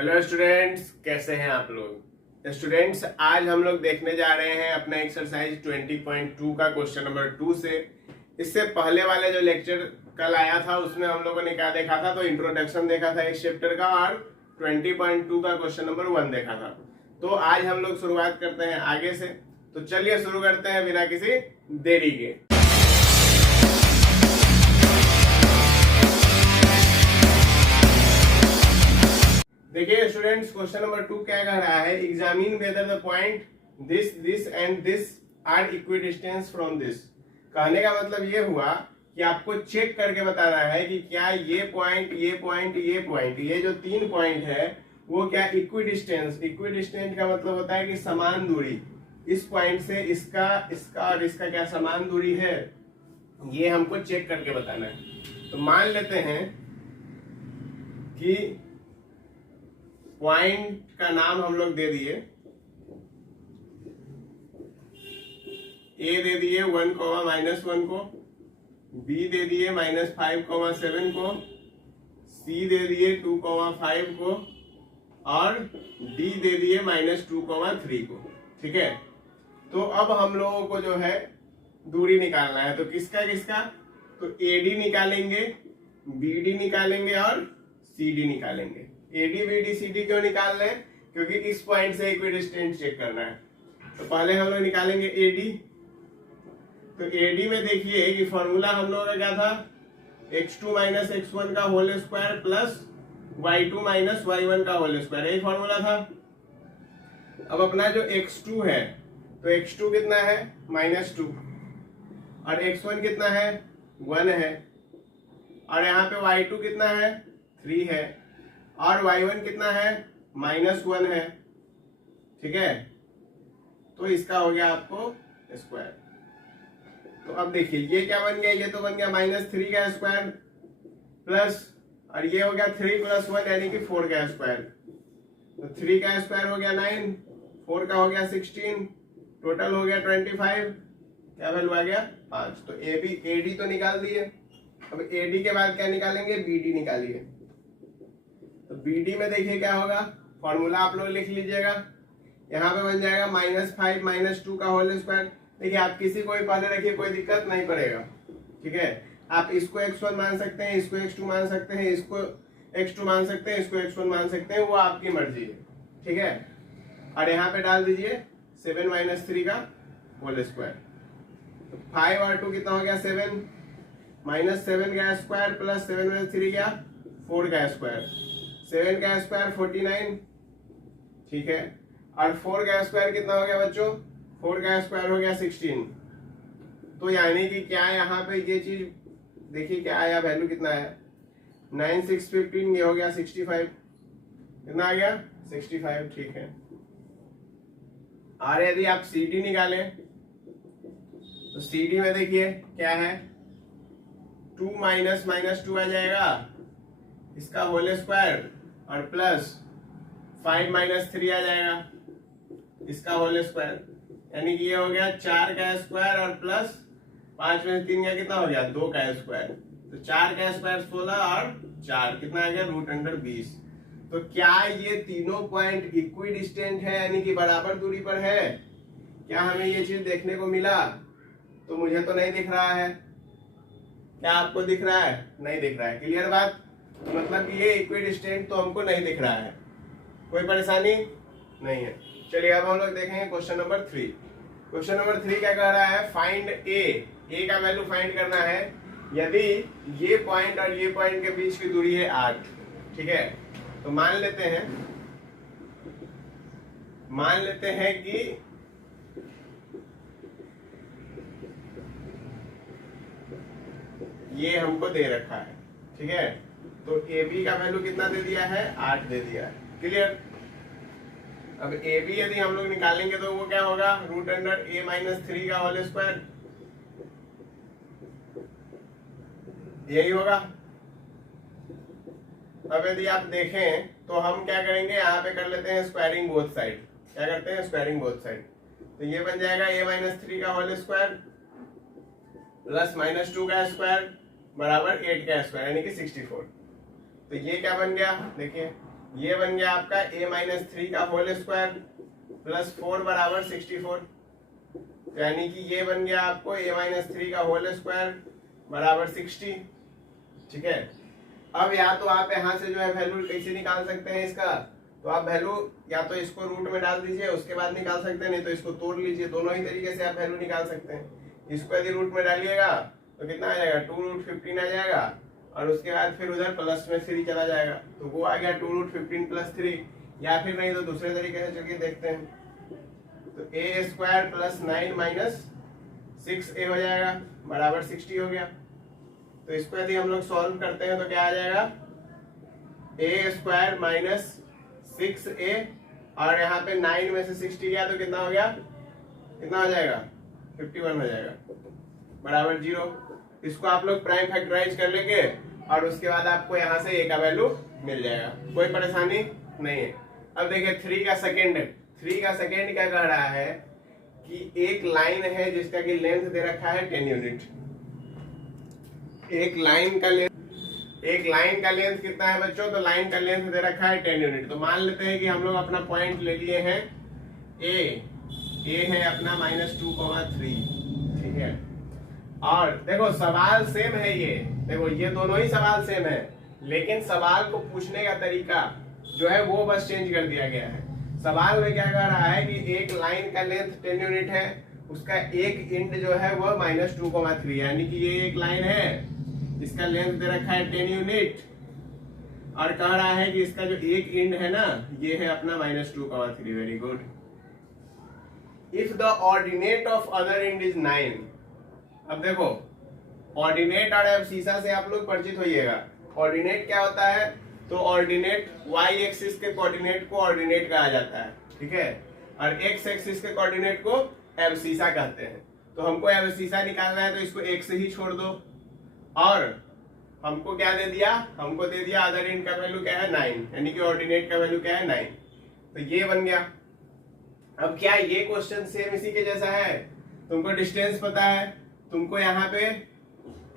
Hello students, कैसे हैं आप लोग। स्टूडेंट्स, आज हम लोग देखने जा रहे हैं अपना एक्सरसाइज 20.2 का क्वेश्चन नंबर 2 से। इससे पहले वाले जो लेक्चर कल आया था उसमें हम लोगों ने क्या देखा था, तो इंट्रोडक्शन देखा था इस चैप्टर का और 20.2 का क्वेश्चन नंबर 1 देखा था। तो आज हम लोग शुरुआत करते हैं आगे से। तो चलिए शुरू करते हैं बिना किसी देरी के। देखिए स्टूडेंट्स, क्वेश्चन नंबर 2 क्या कह रहा है, examine whether the point this and this are equidistance from this. कहने का मतलब ये हुआ कि आपको चेक करके बताना है कि क्या ये पॉइंट ये जो 3 पॉइंट है वो क्या इक्विडिस्टेंस। इक्विडिस्टेंस का मतलब होता है कि समान दूरी, इस पॉइंट से इसका और इसका क्या समान दूरी है, ये हमको चेक करके बताना है। तो मान लेते हैं कि पॉइंट का नाम हम लोग दे दिए, ए दे दिए 1, -1 को, बी दे दिए -5, 7 को, सी दे दिए 2, 5 को और डी दे दिए -2, 3 को। ठीक है, तो अब हम लोगों को जो है दूरी निकालना है। तो किसका किसका, तो एडी निकालेंगे, बीडी निकालेंगे और सीडी निकालेंगे। एडी बीडी सीडी क्यों निकाल रहे हैं, क्योंकि इस पॉइंट से इक्विडिस्टेंस चेक करना है। तो पहले हम लोग निकालेंगे एडी। तो एडी में देखिए कि फॉर्मूला हम लोगों का क्या था, x2 - x1 का whole square plus y2 - y1 का होल स्क्वायर, यही फॉर्मूला था। अब अपना जो x2 है, तो x2 कितना है -2 और x1 कितना है 1 है और यहाँ पे y2 कितना है 3 है और y1 कितना है -1 है। ठीक है, तो इसका हो गया आपको स्क्वायर। तो अब देखिए ये क्या बन गया, ये तो बन गया -3 का स्क्वायर प्लस, और ये हो गया 3 + 1 यानी कि 4 का स्क्वायर। तो 3 का स्क्वायर हो गया 9, 4 का हो गया 16, टोटल हो गया 25, क्या वैल्यू आ गया 5। तो एडी तो निकाल दिए। अब एडी के बाद क्या निकालेंगे, बीडी निकालिए। तो बीडी में देखिए क्या होगा, फॉर्मूला आप लोग लिख लीजिएगा। यहाँ पे बन जाएगा -5 - 2 का होल स्क्वायर। देखिए आप किसी को भी पहले रखिए, कोई दिक्कत नहीं पड़ेगा। ठीक है, आप इसको x1 मान सकते हैं, इसको x2 मान सकते हैं, इसको x2 मान सकते हैं, इसको x1 मान सकते हैं, वो आपकी मर्जी है। ठीक है, और यहाँ पे डाल दीजिए 7 - 3 का होल स्क्वायर। तो 5 और 2 कितना हो गया 7, -7 का स्क्वायर प्लस 7 - 3 क्या 4 का स्क्वायर, 7 का स्क्वायर 49। ठीक है, और 4 का स्क्वायर कितना हो गया बच्चों, 4 का स्क्वायर हो गया 16। तो यानी कि क्या यहाँ पे ये चीज देखिए क्या आया, वैल्यू कितना है 9, 6, 15, ये हो गया 65। कितना आ गया 65। ठीक है, और यदि आप CD निकालें तो CD में देखिए क्या है, 2 - -2 आ जाएगा, इसका होल स्क्वायर और प्लस 5 - 3 आ जाएगा, इसका होल स्क्वायर, यानी कि ये हो गया 4 का स्क्वायर और प्लस 5 में 3 का कितना हो गया 2 का स्क्वायर। तो 4 का स्क्वायर 16 और 4 कितना आ गया √20। तो क्या ये तीनों पॉइंट इक्विडिस्टेंट है, यानी कि बराबर दूरी पर है। क्या हमें ये चीज देखने को मिला, तो मुझे तो नहीं दिख रहा है। क्या आपको दिख रहा है, नहीं दिख रहा है। क्लियर बात, मतलब कि ये इक्विडिस्टेंट तो हमको नहीं दिख रहा है, कोई परेशानी नहीं है। चलिए अब हम लोग देखेंगे क्वेश्चन नंबर 3। क्वेश्चन नंबर 3 क्या कह रहा है, फाइंड ए का वैल्यू फाइंड करना है यदि ये पॉइंट और ये पॉइंट के बीच की दूरी है 8। ठीक है, तो मान लेते हैं कि ये हमको दे रखा है। ठीक है, तो ए बी का वैल्यू कितना दे दिया है 8 दे दिया है। क्लियर, अब ए बी यदि हम लोग निकालेंगे तो वो क्या होगा, √a - 3 का होल स्क्वायर, यही होगा। अब यदि आप देखें तो हम क्या करेंगे, यहाँ पे कर लेते हैं स्क्वायरिंग बोथ साइड। क्या करते हैं, स्क्वायरिंग बोथ साइड। तो ये बन जाएगा a - 3 का होल स्क्वायर प्लस -2 का स्क्वायर बराबर 8 का स्क्वायर यानी कि 64। तो ये क्या बन गया, देखिए ये बन गया आपका a माइनस 3 का होल स्क्वायर प्लस 4 बराबर 64। यानी कि ये बन गया आपको a माइनस 3 का होल स्क्वायर बराबर 60। ठीक है, अब या तो आप यहाँ से जो है वैल्यू कैसे निकाल सकते हैं इसका, तो आप वैल्यू या तो इसको रूट में डाल दीजिए उसके बाद निकाल सकते हैं, नहीं तो इसको तोड़ लीजिए। दोनों ही तरीके से आप वैल्यू निकाल सकते हैं। इसको यदि रूट में डालिएगा तो कितना आ जाएगा, 2 रूट 15 आ जाएगा, और उसके बाद फिर उधर प्लस में 3 चला जाएगा, तो वो आ गया 2 रूट 15 प्लस 3। या फिर नहीं तो दूसरे तरीके से चलिए देखते हैं, तो a square plus 9 minus 6a हो जाएगा बराबर 60 हो गया। तो इसको यदि हम लोग सॉल्व करते हैं तो क्या आ जाएगा, a स्क्वायर माइनस 6a, और यहाँ पे 9 में से 60 गया तो कितना हो गया, कितना हो जाएगा, 51 हो जाएगा बराबर 0। इसको आप लोग प्राइम फैक्टराइज कर लेंगे और उसके बाद आपको यहाँ से a का वैल्यू मिल जाएगा, कोई परेशानी नहीं है। अब देखिए 3 का सेकेंड क्या कह रहा है कि एक लाइन है जिसका कि लेंथ दे रखा है 10 यूनिट। एक लाइन का लेंथ कितना है बच्चों, तो लाइन का लेंथ दे रखा है 10 यूनिट। तो मान लेते हैं कि हम लोग अपना पॉइंट ले लिए हैं ए है अपना -2,3। ठीक है, और देखो सवाल सेम है, ये देखो ये दोनों ही सवाल सेम है, लेकिन सवाल को पूछने का तरीका जो है वो बस चेंज कर दिया गया है। सवाल में क्या कह रहा है कि एक लाइन का लेंथ 10 यूनिट है, उसका एक इंड जो है वो -2,3, यानी कि ये एक लाइन है, इसका लेंथ दे रखा है 10 यूनिट, और कह रहा है कि इसका जो एक इंड है ना ये है अपना -2,3। Very good. If the ordinate of other end is 9। अब देखो ऑर्डिनेट और एब्सिसा से आप लोग परिचित होइएगा। ऑर्डिनेट क्या होता है, तो ऑर्डिनेट y एक्सिस के कोऑर्डिनेट को ऑर्डिनेट कहा जाता है, ठीक है, और x एक्सिस के कोऑर्डिनेट को एब्सिसा कहते हैं। तो हमको एब्सिसा निकालना है तो इसको x से ही छोड़ दो, और हमको क्या दे दिया, हमको दे दिया अदर इंड का वैल्यू क्या है 9, यानी कि ऑर्डिनेट का वैल्यू क्या है 9। तो ये बन गया। अब क्या ये क्वेश्चन सेम इसी के जैसा है, तुमको डिस्टेंस पता है, तुमको यहाँ पे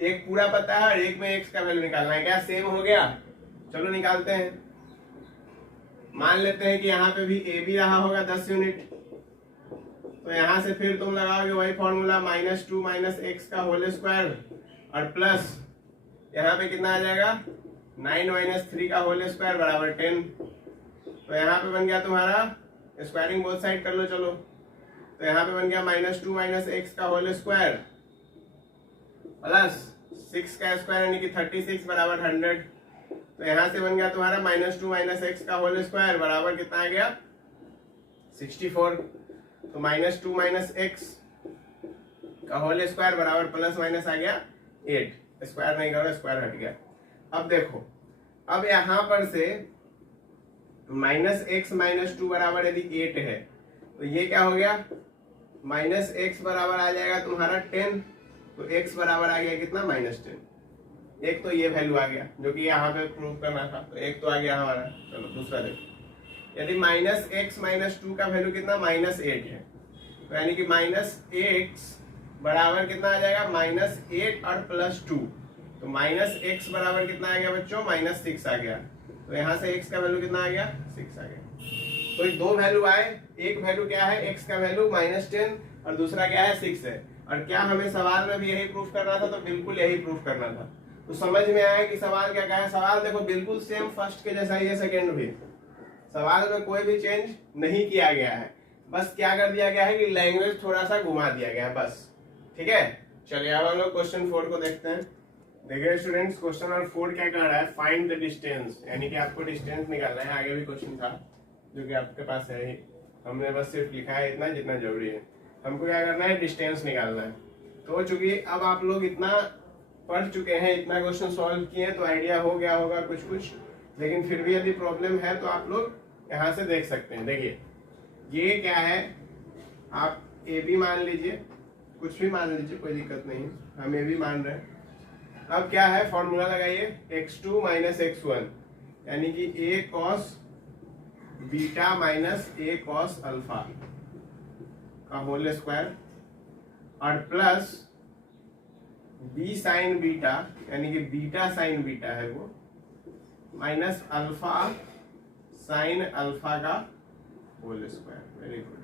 एक पूरा पता है और एक में x का वैल्यू निकालना है, क्या सेम हो गया। चलो निकालते हैं। मान लेते हैं कि यहाँ पे भी a भी रहा होगा 10 यूनिट, तो यहाँ से फिर तुम लगाओगे वही फॉर्मूला -2 माइनस x का होल स्क्वायर, और प्लस यहाँ पे कितना आ जाएगा 9 माइनस 3 का होल स्क्वायर बराबर 10। तो यहाँ पे बन गया तुम्हारा, स्क्वायरिंग बोथ साइड कर लो चलो, तो यहाँ पे बन गया -2 माइनस x का होल स्क्वायर प्लस 6 का स्क्वायर यानी कि 36 बराबर 100। तो यहाँ से बन गया तुम्हारा -2 माइनस x का होल स्क्वायर बराबर कितना आ गया 64। तो -2 माइनस x का होल स्क्वायर बराबर प्लस माइनस आ गया 8, स्क्वायर नहीं करो स्क्वायर हट गया। अब देखो, अब यहाँ पर से -x -2 बराबर यदि 8 है तो ये क्या हो गया, -x बराबर आ जाएगा तुम्हारा 10, तो x बराबर आ गया कितना -10। एक तो ये वैल्यू आ गया जो कि यहाँ पे प्रूव करना था, तो एक तो आ गया हमारा। चलो दूसरा देखो, यदि -x -2 का वैल्यू कितना -8 है, तो यानी कि -x बराबर कितना आ जाएगा -8 और +2, तो -x बराबर कितना आ गया बच्चों -6 आ गया। तो यहाँ से x का वैल्यू कितना आ गया 6 आ गया। तो दो वैल्यू आए, एक वैल्यू क्या है x का वैल्यू -10 और दूसरा क्या है 6 है। और क्या हमें सवाल में भी यही प्रूफ करना था, तो बिल्कुल यही प्रूफ करना था। तो समझ में आया कि सवाल क्या है। सवाल देखो बिल्कुल सेम फर्स्ट के जैसा ही है, सेकेंड भी। सवाल में कोई भी चेंज नहीं किया गया है, बस क्या कर दिया गया है कि लैंग्वेज थोड़ा सा घुमा दिया गया है बस। ठीक है, चलिए अब हम लोग क्वेश्चन 4 को देखते हैं। देखिए स्टूडेंट्स, क्वेश्चन नंबर 4 क्या कह रहा है, फाइंड द डिस्टेंस, यानी कि आपको डिस्टेंस निकालना है। आगे भी क्वेश्चन था जो कि आपके पास है ही, हमने बस सिर्फ लिखा है इतना जितना जरूरी है। हमको क्या करना है, डिस्टेंस निकालना है। तो चूंकि अब आप लोग इतना पढ़ चुके हैं, इतना क्वेश्चन सॉल्व किए, तो आइडिया हो गया होगा कुछ कुछ, लेकिन फिर भी यदि प्रॉब्लम है तो आप लोग यहाँ से देख सकते हैं। देखिए ये क्या है, आप ए बी मान लीजिए, कुछ भी मान लीजिए, कोई दिक्कत नहीं, हम ए बी मान रहे हैं। अब क्या है, फॉर्मूला लगाइए x2 माइनस x1, यानी कि a cos beta minus a cos alpha का होल स्क्वायर, और प्लस b साइन बीटा, यानी कि बीटा साइन बीटा है वो, माइनस अल्फा साइन अल्फा का होल स्क्वायर। Very good.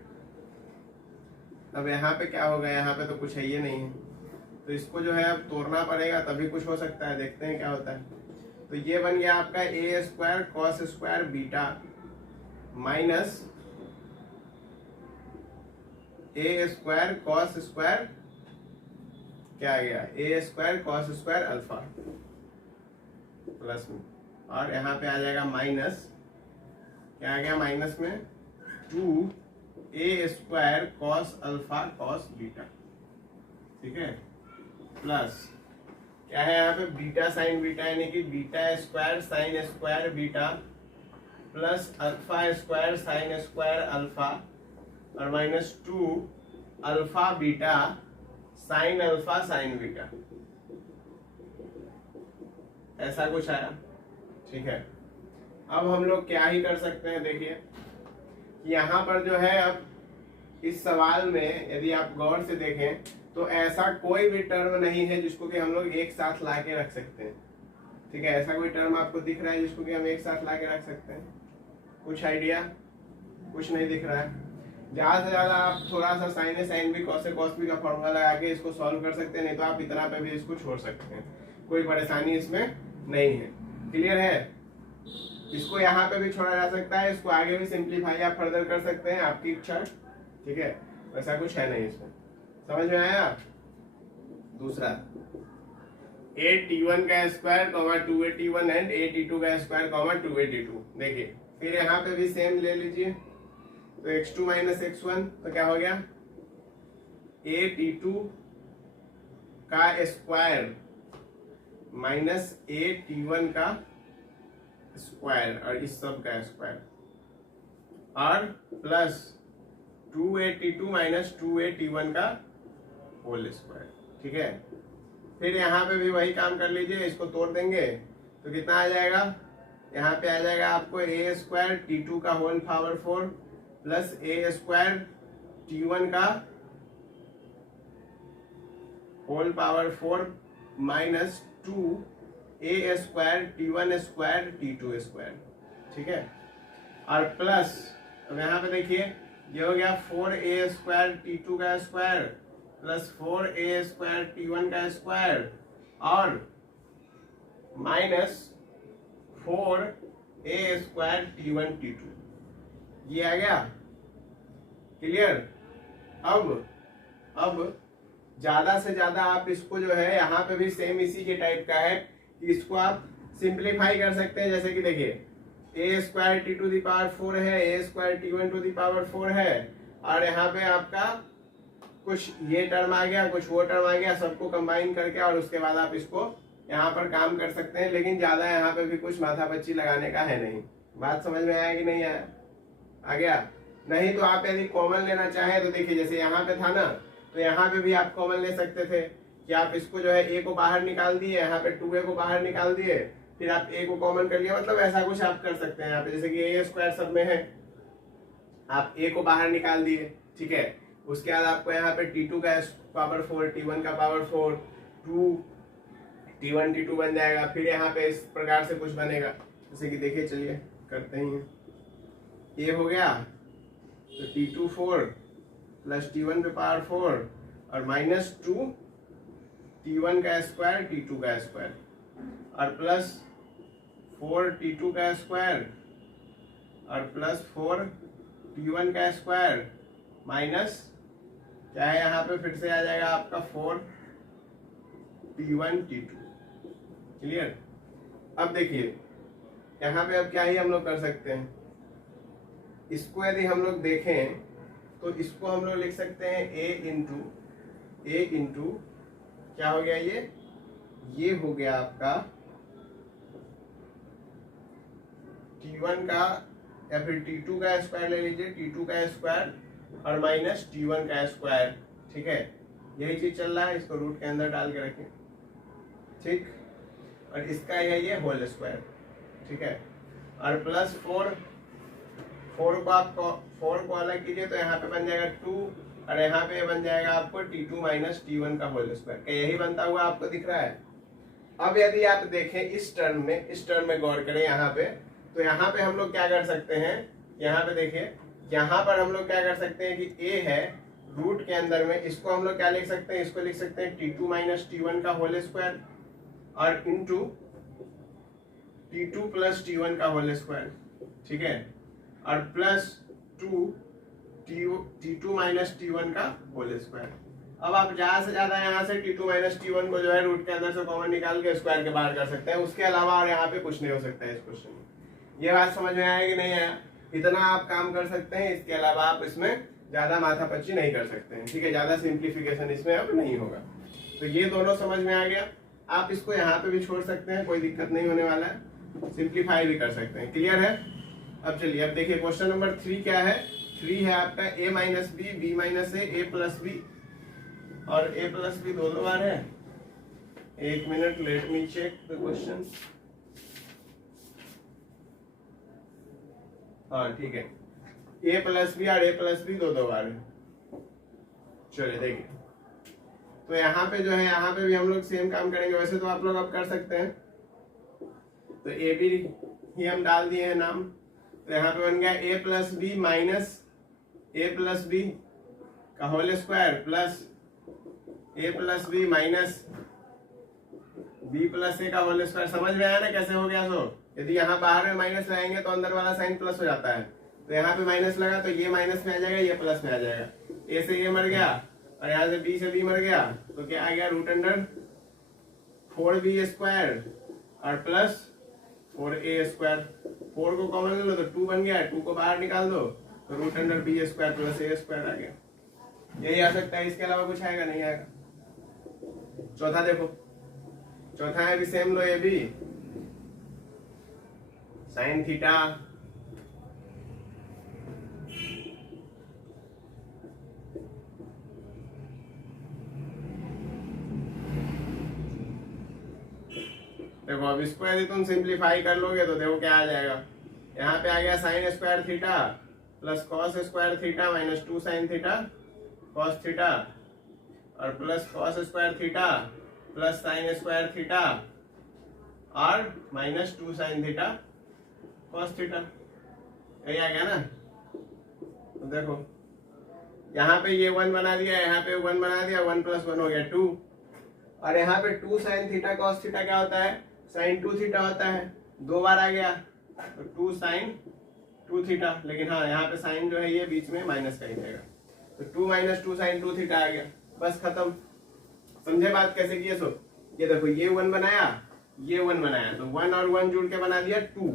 अब यहाँ पे क्या होगा, यहाँ पे तो कुछ है ये नहीं है, तो इसको जो है अब तोड़ना पड़ेगा तभी कुछ हो सकता है। देखते हैं क्या होता है। तो ये बन गया आपका a square cos square beta minus a square cos square क्या आ गया, a square cos square alpha plus में, और यहाँ पे आ जाएगा माइनस, क्या आ गया माइनस में 2 a square cos alpha cos beta. ठीक है, प्लस क्या है यहाँ पे बीटा साइन बीटा, यानी कि beta square sine square beta plus alpha square sine square alpha और minus 2 alpha beta sine alpha sine beta, ऐसा कुछ आया। ठीक है, अब हम लोग क्या ही कर सकते हैं, देखिए यहाँ पर जो है, अब इस सवाल में यदि आप गौर से देखें तो ऐसा कोई भी टर्म नहीं है जिसको कि हम लोग एक साथ ला के रख सकते हैं। ठीक है, ऐसा कोई टर्म आपको दिख रहा है जिसको कि हम एक साथ ला के रख सकते हैं? कुछ आइडिया? कुछ नहीं दिख रहा है। ज्यादा से ज्यादा आप थोड़ा सा sign A sine B cos A cos B का फॉर्मूला लगा के इसको सॉल्व कर सकते हैं, नहीं तो आप इतना पे भी इसको छोड़ सकते हैं, कोई परेशानी इसमें नहीं है। क्लियर है? इसको यहाँ पे भी छोड़ा जा सकता है, इसको आगे भी सिंप्लीफाई आप फर्दर कर सकते हैं, आपकी इच्छा। ठीक है, वैसा कुछ है नहीं इसमें। समझ में आया? दूसरा ए टी1 का square 2a_t1 and A T2 का स्क्वायर 2a_t2। देखिए फिर यहाँ पे भी सेम ले लीजिए, तो x2 माइनस x1 तो क्या हो गया, ए टी2 का स्क्वायर माइनस ए टी1 का स्क्वायर और इस सब का स्क्वायर और प्लस 2a_t2 माइनस 2a_t1 का होल स्क्वायर। ठीक है, फिर यहाँ पे भी वही काम कर लीजिए, इसको तोड़ देंगे तो कितना आ जाएगा, यहाँ पे आ जाएगा आपको ए स्क्वायर टी2 का होल पावर 4 प्लस ए स्क्वायर टी1 का whole power 4 minus 2 a square T one square T2 square. ठीक है, और प्लस अब यहाँ पे देखिए ये हो गया 4a स्क्वायर टी2 का स्क्वायर प्लस 4a स्क्वायर टी1 का स्क्वायर और माइनस 4a स्क्वायर टी1 टी2, ये आ गया। क्लियर? अब ज्यादा से ज्यादा आप इसको जो है, यहाँ पे भी सेम इसी के टाइप का है कि इसको आप सिंप्लीफाई कर सकते हैं। जैसे कि देखिए a square t to the power 4 है, ए स्क्वायर टी1 टू दी पावर 4 है, और यहाँ पे आपका कुछ ये टर्म आ गया, कुछ वो टर्म आ गया, सबको कंबाइन करके और उसके बाद आप इसको यहाँ पर काम कर सकते हैं। लेकिन ज्यादा यहाँ पे भी कुछ माथापच्ची लगाने का है नहीं। बात समझ में आया कि नहीं आया? आ गया? नहीं तो आप यदि कॉमन लेना चाहें तो देखिए जैसे यहाँ पे था ना, तो यहाँ पे भी आप कॉमन ले सकते थे कि आप इसको जो है ए को बाहर निकाल दिए, यहाँ पे 2a को बाहर निकाल दिए, फिर आप a को कॉमन कर लिया, मतलब ऐसा कुछ आप कर सकते हैं। यहाँ पे जैसे कि ए स्क्वायर सब में है, आप a को बाहर निकाल दिए। ठीक है, उसके बाद आपको यहाँ पे t2 का पावर 4 t1 का पावर 4 2 t1 t2 बन जाएगा। फिर यहाँ पे इस प्रकार से कुछ बनेगा, जैसे कि देखिए, चलिए करते हैं। ये हो गया तो t2 4 प्लस t1 पे पावर 4 और माइनस 2 t1 का स्क्वायर t2 का स्क्वायर और प्लस 4 t2 का स्क्वायर और प्लस 4 t1 का स्क्वायर माइनस क्या है, यहाँ पे फिर से आ जाएगा आपका 4 t1 t2। क्लियर? अब देखिए यहाँ पे अब क्या ही हम लोग कर सकते हैं, इसको यदि हम लोग देखें तो इसको हम लोग लिख सकते हैं a इंटू क्या हो गया, ये हो गया आपका t1 का या फिर t2 का स्क्वायर ले लीजिए, t2 का स्क्वायर और माइनस t1 का स्क्वायर। ठीक है, यही चीज चल रहा है, इसको रूट के अंदर डाल के रखें। ठीक, और इसका है ये होल स्क्वायर। ठीक है, और प्लस 4 को आप 4 को अलग कीजिए तो यहाँ पे बन जाएगा 2 और यहाँ पे बन जाएगा आपको t2 माइनस t1 का होल स्क्वायर। क्या यही बनता हुआ आपको दिख रहा है? अब यदि आप देखें इस टर्म में गौर करें यहाँ पे, तो यहाँ पे हम लोग क्या कर सकते हैं, यहाँ पे देखिए, यहाँ पर हम लोग क्या कर सकते हैं कि a है रूट के अंदर में, इसको हम लोग क्या लिख सकते हैं, इसको लिख सकते हैं t2 माइनस t1 का होल स्क्वायर और इंटू t2 प्लस t1 का होल स्क्वायर, ठीक है, और प्लस 2 t2 माइनस t1 का होल स्क्वायर। अब आप ज्यादा से ज्यादा यहाँ से t2 माइनस t1 को जो है रूट के अंदर से कॉमन निकाल के स्क्वायर के बाहर कर सकते हैं, उसके अलावा और यहाँ पे कुछ नहीं हो सकता है इस क्वेश्चन में। ये बात समझ में आया कि नहीं आया? इतना आप काम कर सकते हैं, इसके अलावा आप इसमें ज्यादा माथापच्ची नहीं कर सकते हैं, ठीक है, ज्यादा सिंप्लीफिकेशन इसमें अब नहीं होगा। तो ये दोनों समझ में आ गया। आप इसको यहाँ पे भी छोड़ सकते हैं, कोई दिक्कत नहीं होने वाला है, सिंप्लीफाई भी कर सकते हैं। क्लियर है? अब चलिए, अब देखिए क्वेश्चन नंबर 3 क्या है। 3 है आपका a minus b minus a plus b, और a प्लस बी दो बार है। एक minute, let me check the question. हाँ ठीक है, a प्लस बी और a प्लस बी दो बार है। चलिए देखिए, तो यहाँ पे जो है, यहाँ पे भी हम लोग सेम काम करेंगे। वैसे तो आप लोग अब कर सकते हैं, तो ए बी ही हम डाल दिए हैं नाम। तो यहाँ पे बन गया a plus b minus a plus b का whole square plus a plus b minus b plus a का होल स्क्वायर। समझ में आया ना कैसे हो गया? सो यदि यहाँ बाहर में माइनस लगाएंगे तो अंदर वाला साइन प्लस हो जाता है, तो यहाँ पे माइनस लगा तो ये माइनस में आ जाएगा, ये प्लस में आ जाएगा। ए से ये मर गया और यहाँ से बी से बी मर गया, तो क्या आ गया, रूट अंडर 4b स्क्वायर और प्लस 4a स्क्वायर। 4 को कॉमन ले लो तो 2 बन गया, 2 को बाहर निकाल दो तो root under b square plus a square आ गया। यही आ सकता है, इसके अलावा कुछ आएगा नहीं आएगा। चौथा देखो, चौथा है भी सेम लो, ये भी साइन थीटा देखो, अब इसको यदि तुम सिंप्लीफाई कर लोगे तो देखो क्या आ जाएगा। यहाँ पे आ गया sine square theta plus cos square theta minus 2 sine theta cos theta और plus cos square theta plus sine square theta और minus 2 sine theta cos theta. यही आ गया ना? तो देखो यहाँ पे ये 1 बना दिया, यहाँ पे 1 बना दिया, 1 प्लस 1 हो गया 2, और यहाँ पे 2 साइन थीटा कॉस थीटा क्या होता है, साइन 2 थीटा होता है। 2 बार आ गया तो 2 साइन 2 थीटा, लेकिन हाँ यहाँ पे साइन जो है ये बीच में माइनस का ही रहेगा, तो 2 माइनस 2 साइन 2 थीटा आ गया। बस खत्म। समझे बात कैसे की है? सो ये देखो, ये 1 बनाया, ये 1 बनाया, तो 1 और 1 जुड़ के बना दिया 2,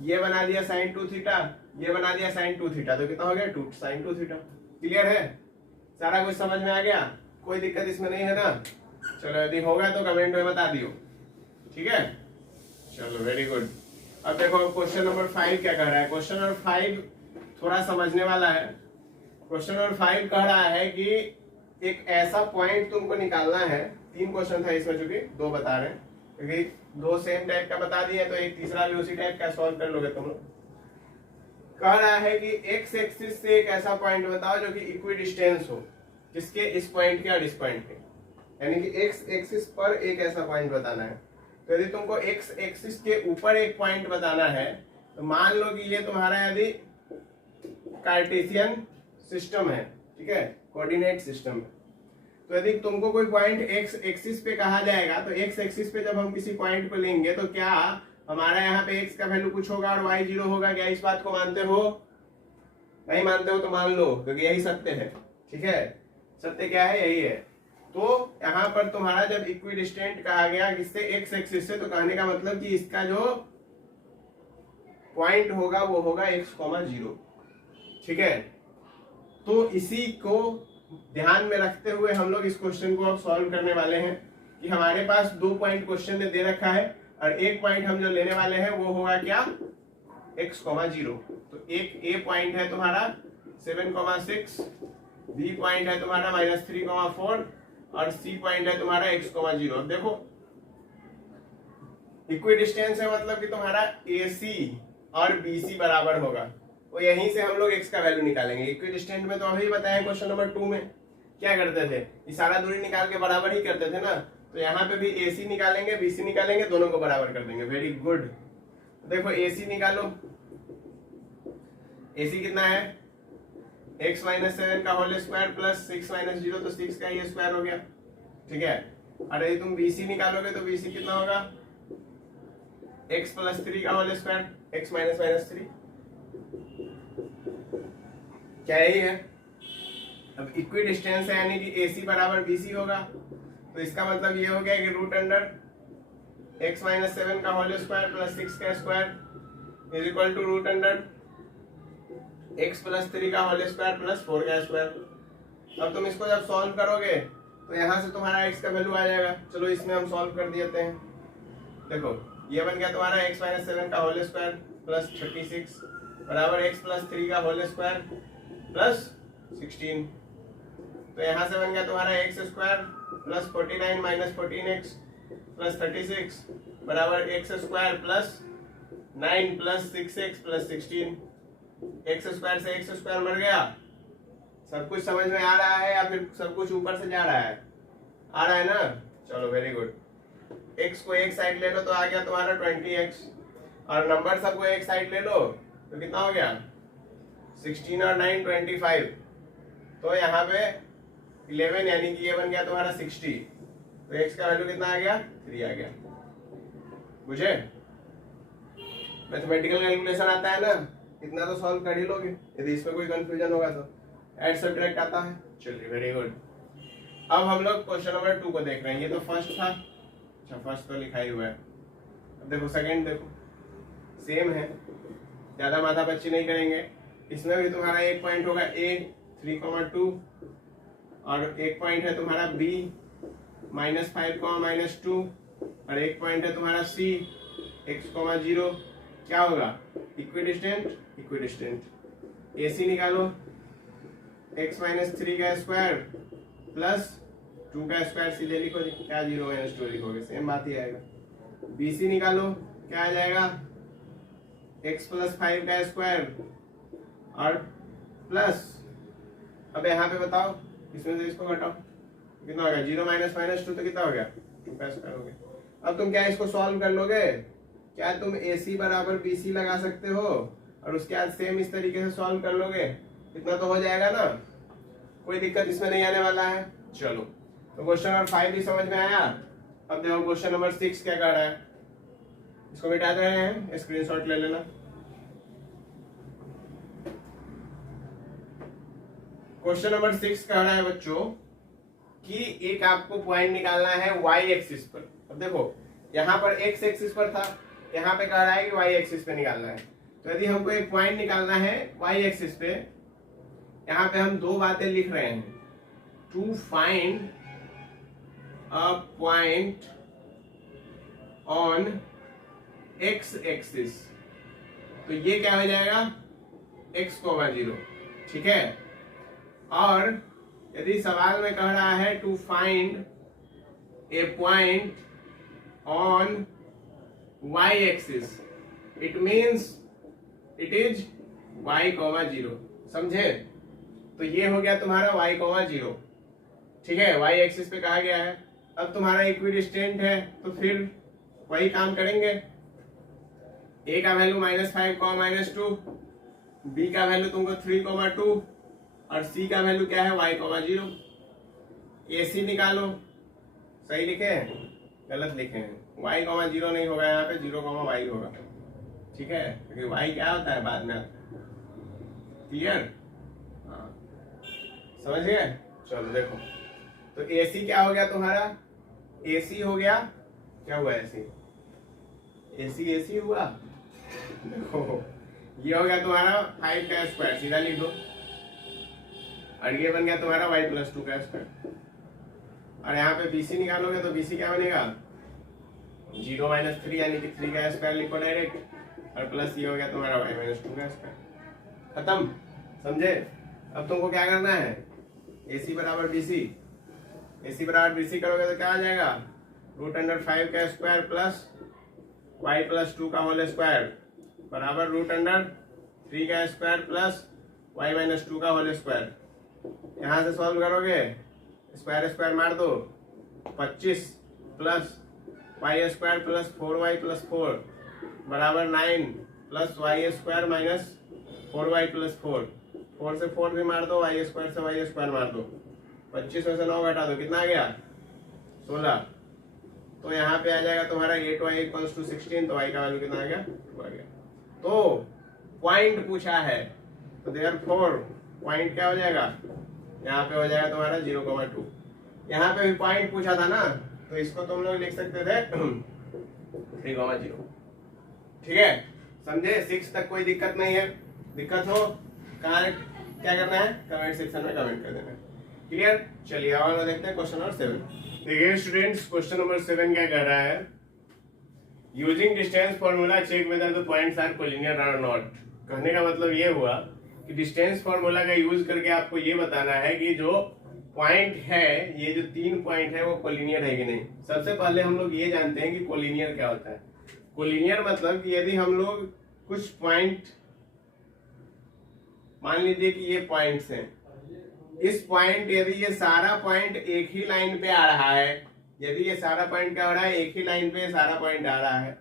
ये बना दिया साइन 2 थीटा, ये बना दिया साइन 2 थीटा, तो कितना हो गया 2 साइन 2 थीटा। क्लियर है? सारा कुछ समझ में आ गया? कोई दिक्कत इसमें नहीं है ना? चलो, यदि होगा तो कमेंट में बता दियो, ठीक है? चलो, वेरी गुड। अब देखो क्वेश्चन नंबर 5 क्या कह रहा है। क्वेश्चन नंबर 5 थोड़ा समझने वाला है। क्वेश्चन नंबर 5 कह रहा है कि एक ऐसा पॉइंट तुमको निकालना है। 3 क्वेश्चन था इसमें, चूंकि 2 बता रहे हैं, क्योंकि 2 सेम टाइप का बता दिए तो एक तीसरा भी उसी टाइप का सॉल्व कर लोगे तुम लोग। कह रहा है कि एक्स एक्सिस से एक ऐसा पॉइंट बताओ जो कि इक्वी डिस्टेंस हो, किसके, इस पॉइंट के और इस पॉइंट के, यानी कि एक्स एक्सिस पर एक ऐसा पॉइंट बताना है। तो यदि तुमको एक्स एक्सिस के ऊपर एक पॉइंट बताना है, तो मान लो कि ये तुम्हारा यदि कार्टेशियन सिस्टम है, ठीक है, कोऑर्डिनेट सिस्टम है, तो यदि तुमको कोई पॉइंट एक्स एक्सिस पे कहा जाएगा, तो एक्स एक्सिस पे जब हम किसी पॉइंट को लेंगे तो क्या हमारा यहाँ पे एक्स का वैल्यू कुछ होगा और वाई 0 होगा? क्या इस बात को मानते हो? नहीं मानते हो तो मान लो, क्योंकि यही सत्य है, ठीक है। सत्य क्या है? यही है। तो यहाँ पर तुम्हारा जब इक्विडिस्टेंट कहा गया किससे, एक्स एक्सिस से, तो कहने का मतलब कि इसका जो पॉइंट होगा वो होगा x,0, ठीक है। तो इसी को ध्यान में रखते हुए हम लोग इस क्वेश्चन को अब सॉल्व करने वाले हैं कि हमारे पास 2 पॉइंट क्वेश्चन में दे रखा है और एक पॉइंट हम जो लेने वाले हैं वो होगा क्या, x,0। तो एक ए पॉइंट है तुम्हारा 7,6, बी पॉइंट है तुम्हारा -3,4 और सी पॉइंट है तुम्हारा x,0। अब देखो इक्विडिस्टेंस है, मतलब कि तुम्हारा AC और BC बराबर होगा, तो यहीं से हम लोग x का वैल्यू निकालेंगे। इक्विडिस्टेंट में तो अभी बताया क्वेश्चन नंबर 2 में क्या करते थे, इशारा दूरी निकाल के बराबर ही करते थे ना। तो यहाँ पे भी AC निकालेंगे, BC निकालेंगे, दोनों को बराबर कर देंगे। Very good. देखो AC निकालो, AC कितना है x माइनस 7 का होल स्क्वायर प्लस 6 माइनस 0, तो 6 का ये स्क्वायर हो गया, ठीक है। और यदि तुम BC निकालोगे तो BC कितना होगा x प्लस 3 का whole square, x minus minus 3, क्या यही है। अब इक्वी डिस्टेंस है यानी कि AC बराबर BC होगा, तो इसका मतलब ये हो गया कि रूट अंडर x माइनस 7 का होल स्क्वायर प्लस 6 का square is equal to root under x plus 3 का होल स्क्वायर प्लस 4 का स्क्वायर। अब तुम इसको जब सॉल्व करोगे तो यहाँ से तुम्हारा x का वैल्यू आ जाएगा। चलो इसमें हम सॉल्व कर देते हैं। देखो ये बन गया तुम्हारा x माइनस 7 का होल स्क्वायर प्लस 36 बराबर x प्लस 3 का होल स्क्वायर प्लस 16। तो यहाँ से बन गया तुम्हारा x square plus 49 minus 14x plus 36 बराबर x square plus 9 plus 6x plus 16। x square से x स्क्वायर मर गया। सब कुछ समझ में आ रहा है या फिर सब कुछ ऊपर से जा रहा है? आ रहा है ना, चलो वेरी गुड। x को एक साइड ले लो तो आ गया तुम्हारा 20x, और नंबर सबको एक साइड ले लो तो कितना हो गया 16 और 9 25। तो यहाँ पे 11 यानी कि ये बन गया तुम्हारा 60, तो x का वैल्यू कितना आ गया 3 आ गया। बुझे? मैथमेटिकल कैलकुलेशन आता है ना, इतना तो सॉल्व कर ही लोगे। यदि इसमें कोई कंफ्यूजन होगा तो ऐड सब्ट्रैक्ट आता है। चलिए वेरी गुड। अब हम लोग क्वेश्चन नंबर 2 को देख रहे हैं। ये तो फर्स्ट था, अच्छा फर्स्ट तो लिखा ही हुआ है। अब देखो सेकंड, देखो सेम है, ज्यादा माथापच्ची नहीं करेंगे। इसमें भी तुम्हारा एक पॉइंट होगा a 3,2 और एक पॉइंट है तुम्हारा b -5, -2 और एक पॉइंट है तुम्हारा c x, 0। क्या होगा इक्विडिस्टेंट, इक्विडिस्टेंट। AC निकालो x माइनस 3 का स्क्वायर प्लस 2 का स्क्वायर, सीधे लिखो, क्या 0 माइनस 2 लिखोगे सेम बात ही आएगा। BC निकालो, क्या आ जाएगा x प्लस 5 का स्क्वायर और प्लस, अब यहाँ पे बताओ इसमें से इसको घटाओ, कितना हो गया 0 माइनस माइनस 2, तो कितना हो गया 2 का स्क्वायर हो गया। अब तुम क्या इसको सॉल्व कर लोगे? क्या तुम AC बराबर BC लगा सकते हो और उसके बाद सेम इस तरीके से सॉल्व कर लोगे? इतना तो हो जाएगा ना, कोई दिक्कत इसमें नहीं आने वाला है। चलो तो क्वेश्चन नंबर 5 भी समझ में आया। अब देखो क्वेश्चन नंबर 6 क्या कह रहा है, इसको मिटा दे रहे हैं, स्क्रीनशॉट ले लेना। क्वेश्चन नंबर 6 कह रहा है बच्चों कि एक आपको पॉइंट निकालना है y एक्सिस पर। अब देखो यहाँ पर x एक्सिस पर था, यहाँ पे कह रहा है कि y एक्सिस पे निकालना है। तो यदि हमको एक पॉइंट निकालना है y एक्सिस पे, यहाँ पे हम दो बातें लिख रहे हैं, to find a point on x axis. तो ये क्या हो जाएगा x, 0, ठीक है। और यदि सवाल में कह रहा है to find a point on y axis, it means it is y, 0, समझे? तो ये हो गया तुम्हारा y, 0, ठीक है, y एक्सिस पे कहा गया है। अब तुम्हारा इक्विडिस्टेंट है तो फिर वही काम करेंगे। a का वैल्यू -5, -2, b का वैल्यू तुमको 3, 2 और c का वैल्यू क्या है y, 0। AC निकालो, सही लिखे हैं गलत लिखे हैं, y, 0 नहीं होगा, यहाँ पे 0, y होगा, ठीक है, क्योंकि y क्या होता है बाद में आता है। क्लियर? हाँ समझ गए? चलो देखो तो AC क्या हो गया तुम्हारा, AC हो गया, क्या हुआ AC हुआ। देखो ये हो गया तुम्हारा 5 का स्क्वायर, सीधा लिख दो, और ये बन गया तुम्हारा y प्लस 2 का स्क्वायर। और यहाँ पे BC निकालोगे तो BC क्या बनेगा 0 माइनस 3 यानी कि 3 का स्क्वायर लिखो डायरेक्ट, और प्लस ये हो गया तुम्हारा y माइनस 2 का स्क्वायर। खत्म, समझे? अब तुमको क्या करना है, AC बराबर BC, AC बराबर BC करोगे तो क्या आ जाएगा √5 का स्क्वायर प्लस y प्लस 2 का होल स्क्वायर बराबर √3 का स्क्वायर प्लस y माइनस 2 का होल स्क्वायर। यहाँ से सॉल्व करोगे, स्क्वायर स्क्वायर मार दो, 25 plus y square plus 4y plus 4 बराबर 9 plus y square minus 4y plus 4, 4 से 4 भी मार दो, वाई स्क्वायर से वाई स्क्वायर मार दो, 25 में से 9 घटा दो, कितना आ गया 16। तो यहाँ पे आ जाएगा तुम्हारा 8y इक्वल्स टू 16, तो y का वैल्यू कितना आ गया 2 आ गया। तो पॉइंट पूछा है तो देयरफॉर पॉइंट क्या हो जाएगा, यहाँ पे हो जाएगा तुम्हारा 0,2। यहाँ पे भी पॉइंट पूछा था ना, तो इसको तुम लोग लिख सकते थे 3,0। ठीक है, समझे? 6 तक कोई दिक्कत नहीं है। दिक्कत हो कहाँ क्या करना है, कमेंट सेक्शन में कमेंट कर देना। क्लियर? चलिए और देखते हैं क्वेश्चन नंबर 7। देखिए स्टूडेंट्स, क्वेश्चन नंबर 7 क्या कह रहा है, using distance formula check whether the points are collinear और नॉट। कहने का मतलब ये हुआ कि डिस्टेंस फॉर्मूला का यूज करके आपको ये बताना है कि जो पॉइंट है, ये जो 3 पॉइंट है वो कोलिनियर है कि नहीं। सबसे पहले हम लोग ये जानते हैं कि कोलिनियर क्या होता है। कोलिनियर मतलब कि यदि हम लोग कुछ पॉइंट, मान लीजिए कि ये पॉइंट्स हैं, इस पॉइंट यदि ये सारा पॉइंट एक ही लाइन पे आ रहा है, यदि ये सारा पॉइंट क्या हो रहा है, एक ही लाइन पे सारा पॉइंट आ रहा है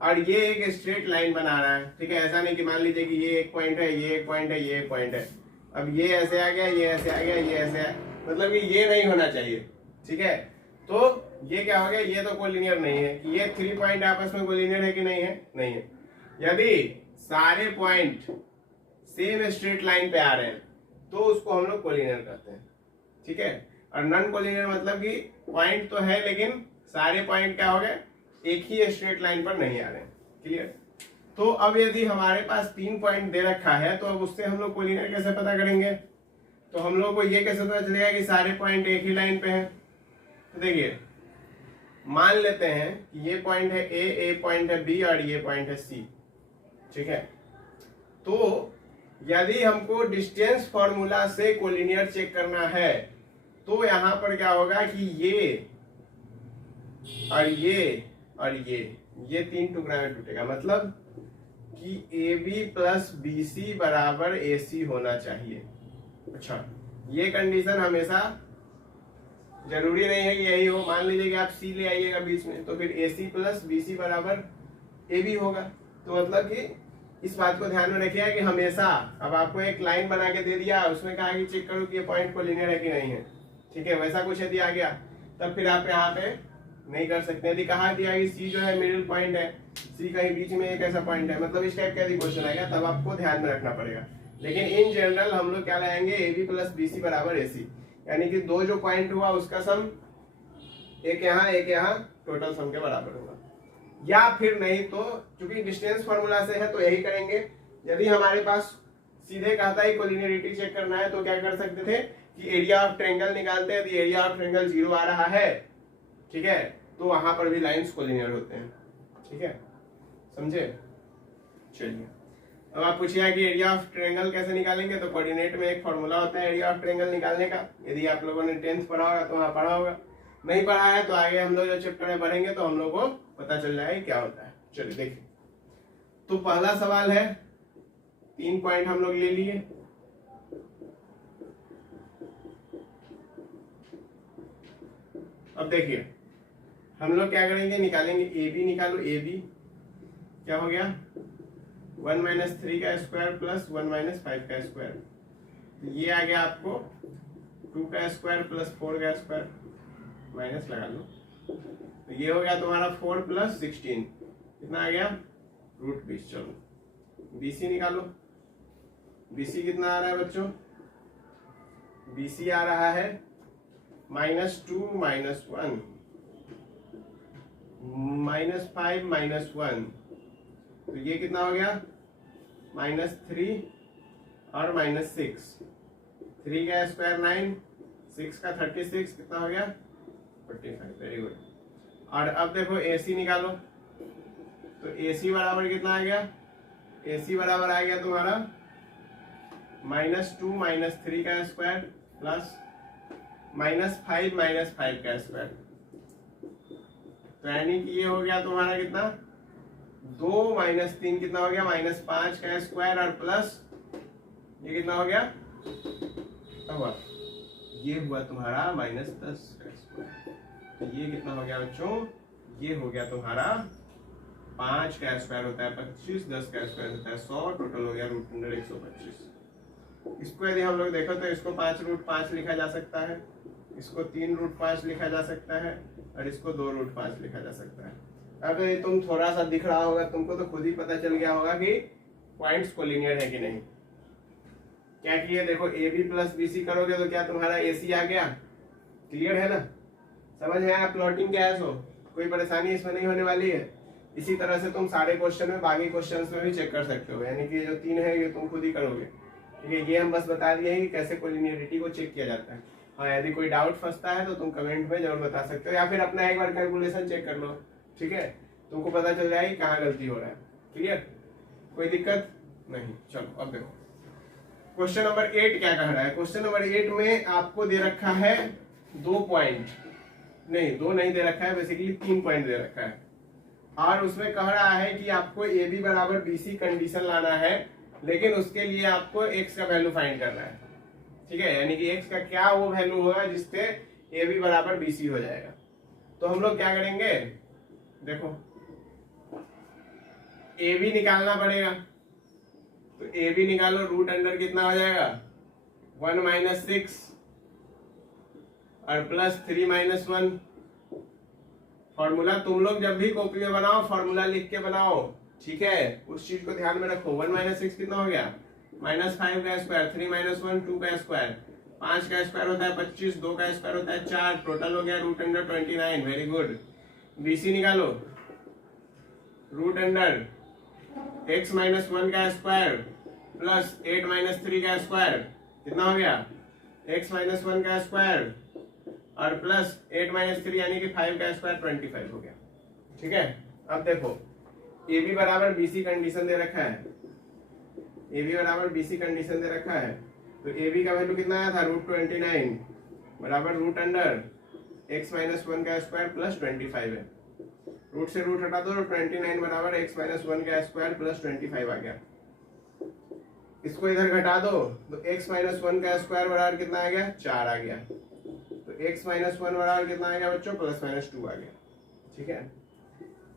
और ये एक स्ट्रेट लाइन बना रहा है। ठीक है, ऐसा नहीं कि मान लीजिए कि ये एक पॉइंट है, ये एक पॉइंट है, ये एक पॉइंट है, अब ये ऐसे आ गया, ये ऐसे आ गया, ये ऐसे आ, मतलब कि ये नहीं होना चाहिए। ठीक है, तो ये क्या हो गया, ये तो कोलिनियर नहीं है कि ये 3 पॉइंट आपस में कोलिनियर है कि नहीं है, नहीं है। यदि सारे पॉइंट सेम स्ट्रेट लाइन पे आ रहे हैं तो उसको हम लोग कोलिनियर कहते हैं। ठीक है, और नॉन कोलिनियर मतलब कि पॉइंट तो है लेकिन सारे पॉइंट क्या हो गए, एक ही स्ट्रेट लाइन पर नहीं आ रहे हैं। क्लियर? तो अब यदि हमारे पास 3 पॉइंट दे रखा है तो अब उससे हम लोग कोलिनियर कैसे पता करेंगे, तो हम लोग को ये कैसे पता चलेगा कि सारे पॉइंट एक ही लाइन पे हैं। तो देखिए मान लेते हैं कि ये पॉइंट है ए पॉइंट है बी और ये पॉइंट है सी। ठीक है, तो यदि हमको डिस्टेंस फॉर्मूला से कोलिनियर चेक करना है तो यहां पर क्या होगा कि ये और ये 3 टुकड़ा में टूटेगा, मतलब कि AB प्लस BC बराबर AC होना चाहिए। अच्छा, ये कंडीशन हमेशा जरूरी नहीं है कि यही हो। मान लीजिए कि आप C ले आइएगा बीच में, तो फिर AC प्लस BC बराबर AB होगा। तो मतलब कि इस बात को ध्यान में रखिए कि हमेशा, अब आपको एक लाइन बना के दे दिया, उसमें कहा कि चेक करो कि ये पॉइंट कोलिनियर है कि नहीं है। ठीक है, वैसा कुछ यदि आ गया तब फिर आप यहाँ पे नहीं कर सकते। यदि कहा दिया कि सी जो है मिडिल पॉइंट है, सी कहीं बीच में एक ऐसा पॉइंट है, मतलब इस टाइप का यदि क्वेश्चन आएगा तब आपको ध्यान में रखना पड़ेगा। लेकिन इन जनरल हम लोग क्या लाएंगे, AB प्लस BC बराबर AC, यानी कि 2 जो पॉइंट हुआ उसका सम एक यहाँ टोटल सम के बराबर होगा। या फिर नहीं तो चूंकि डिस्टेंस फॉर्मूला से है तो यही करेंगे। यदि हमारे पास सीधे कहता है कोलिनियरिटी चेक करना है तो क्या कर सकते थे कि एरिया ऑफ ट्रायंगल निकालते हैं, तो एरिया ऑफ ट्रायंगल 0 आ रहा है। ठीक है, तो वहां पर भी लाइंस कोलिनियर होते हैं। ठीक है, समझे? चलिए अब आप पूछिए कि एरिया ऑफ ट्रायंगल कैसे निकालेंगे, तो कोऑर्डिनेट में एक फॉर्मूला होता है एरिया ऑफ ट्रायंगल निकालने का। यदि आप लोगों ने 10th पढ़ा होगा तो वहां पढ़ा होगा, नहीं पढ़ा है तो आगे हम लोग जो चैप्टर में पढ़ेंगे तो हम लोग को पता चल जाएगा क्या होता है। चलिए देखिए, तो पहला सवाल है, 3 पॉइंट हम लोग ले लिए, अब देखिए हम लोग क्या करेंगे, निकालेंगे AB, निकालो AB क्या हो गया 1 माइनस 3 का स्क्वायर प्लस 1 माइनस 5 का स्क्वायर, तो ये आ गया आपको 2 का स्क्वायर प्लस 4 का स्क्वायर, माइनस लगा लो, तो ये हो गया तुम्हारा 4 प्लस 16, कितना आ गया √20। चलो BC निकालो, BC कितना आ रहा है बच्चों, BC आ रहा है -2 -1 -5 -1, तो ये कितना हो गया -3 और -6, 3 का स्क्वायर 9, 6 का 36, कितना हो गया 45। Very good. और अब देखो AC निकालो, तो AC बराबर कितना आ गया, AC बराबर आ गया तुम्हारा -2 -3 का स्क्वायर प्लस -5 -5 का स्क्वायर, तो यानी कि ये हो गया तुम्हारा कितना 2 -3 कितना हो गया -5 का स्क्वायर और प्लस ये कितना हो गया, हुआ ये हुआ तुम्हारा -10 का स्क्वायर, तो ये कितना हो गया बच्चों, ये हो गया तुम्हारा 5 का स्क्वायर होता है 25, 10 का स्क्वायर होता है 100, टोटल हो गया √125। इसको यदि हम लोग देखो तो इसको 5√5 लिखा जा सकता है, इसको 3√5 लिखा जा सकता है और इसको 2√5 लिखा जा सकता है। अब ये तुम थोड़ा सा दिख रहा होगा तुमको तो खुद ही पता चल गया होगा कि पॉइंट्स कोलिनियर है कि नहीं। क्या किए देखो, AB प्लस BC करोगे तो क्या तुम्हारा AC आ गया, क्लियर है ना, समझ में आया प्लॉटिंग क्या है। सो कोई परेशानी इसमें नहीं होने वाली है। इसी तरह से तुम सारे क्वेश्चन में बाकी क्वेश्चंस में भी चेक कर सकते हो, यानी कि जो 3 है ये तुम खुद ही करोगे, ठीक है। ये हम बस बता दिए हैं कि कैसे कोलिनियरिटी को चेक किया जाता है। हाँ, यदि कोई डाउट फंसता है तो तुम कमेंट में जरूर बता सकते हो, या फिर अपना एक बार कैलकुलेशन चेक कर लो, ठीक है, तुमको पता चल जाएगी कहाँ गलती हो रहा है। क्लियर, कोई दिक्कत नहीं। चलो अब देखो क्वेश्चन नंबर 8 क्या कह रहा है। क्वेश्चन नंबर 8 में आपको दे रखा है 2 पॉइंट, नहीं 2 नहीं दे रखा है, बेसिकली 3 पॉइंट दे रखा है, और उसमें कह रहा है कि आपको AB बराबर BC कंडीशन लाना है, लेकिन उसके लिए आपको x का वैल्यू फाइंड करना है, ठीक है, यानी कि x का क्या वो वैल्यू होगा जिससे AB बराबर BC हो जाएगा। तो हम लोग क्या करेंगे, देखो AB निकालना पड़ेगा, तो AB निकालो, रूट अंडर कितना हो जाएगा 1 - 6 और प्लस 3 - 1। फॉर्मूला तुम लोग जब भी कॉपी में बनाओ फॉर्मूला लिख के बनाओ, ठीक है, उस चीज को ध्यान में रखो। 1 - 6 कितना हो गया, -5 का स्क्वायर, 3 - 1 2 का स्क्वायर, 5 का स्क्वायर होता है 25, 2 का स्क्वायर होता है 4, टोटल हो गया √29। Very good. BC निकालो, रूट अंडर x - 1 का स्क्वायर प्लस 8 - 3 का स्क्वायर, कितना हो गया x - 1 का स्क्वायर और प्लस 8 - 3 यानी कि 5 का स्क्वायर 25 हो गया, ठीक है। अब देखो AB बराबर BC कंडीशन दे रखा है, AB बराबर BC कंडीशन दे रखा है, तो AB का वैल्यू कितना आया था √29 बराबर रूट अंडर x - 1 का स्क्वायर प्लस 25 है, रूट से रूट हटा दो तो 29 बराबर x - 1 का स्क्वायर प्लस 25 आ गया। इसको इधर घटा दो तो x - 1 का स्क्वायर बराबर कितना आ गया 4 आ गया, तो x - 1 बराबर कितना आ गया बच्चों +-2 आ गया, ठीक है।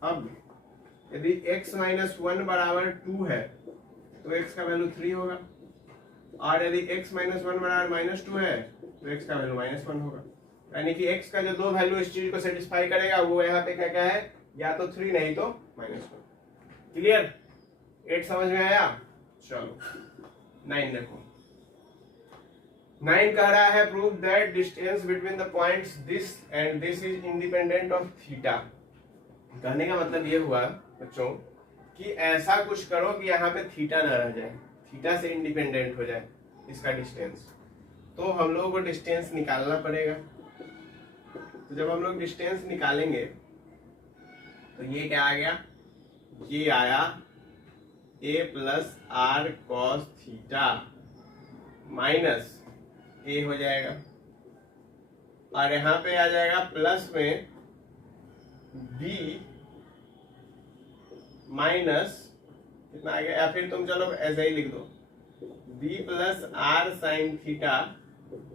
अब यदि x - 1 बराबर 2 है तो x का वैल्यू 3 होगा, और यदि x - 1 बराबर -2 है तो x का वैल्यू -1 होगा, यानी कि x का जो 2 वैल्यू इस चीज को सेटिस्फाई करेगा वो यहाँ पे क्या क्या है, या तो 3 नहीं तो -1। क्लियर, 8 समझ में आया। चलो 9 देखो, 9 कह रहा है prove that distance between the points this and this is independent of theta. कहने का मतलब ये हुआ बच्चों कि ऐसा कुछ करो कि यहाँ पे थीटा ना रह जाए, थीटा से इंडिपेंडेंट हो जाए इसका डिस्टेंस। तो हम लोगों को डिस्टेंस निकालना पड़ेगा। तो जब हम लोग डिस्टेंस निकालेंगे तो ये क्या आ गया, ये आया a + r cos theta minus a हो जाएगा, और यहाँ पे आ जाएगा प्लस में b माइनस कितना आ गया, या फिर तुम चलो ऐसे ही लिख दो b + r sin theta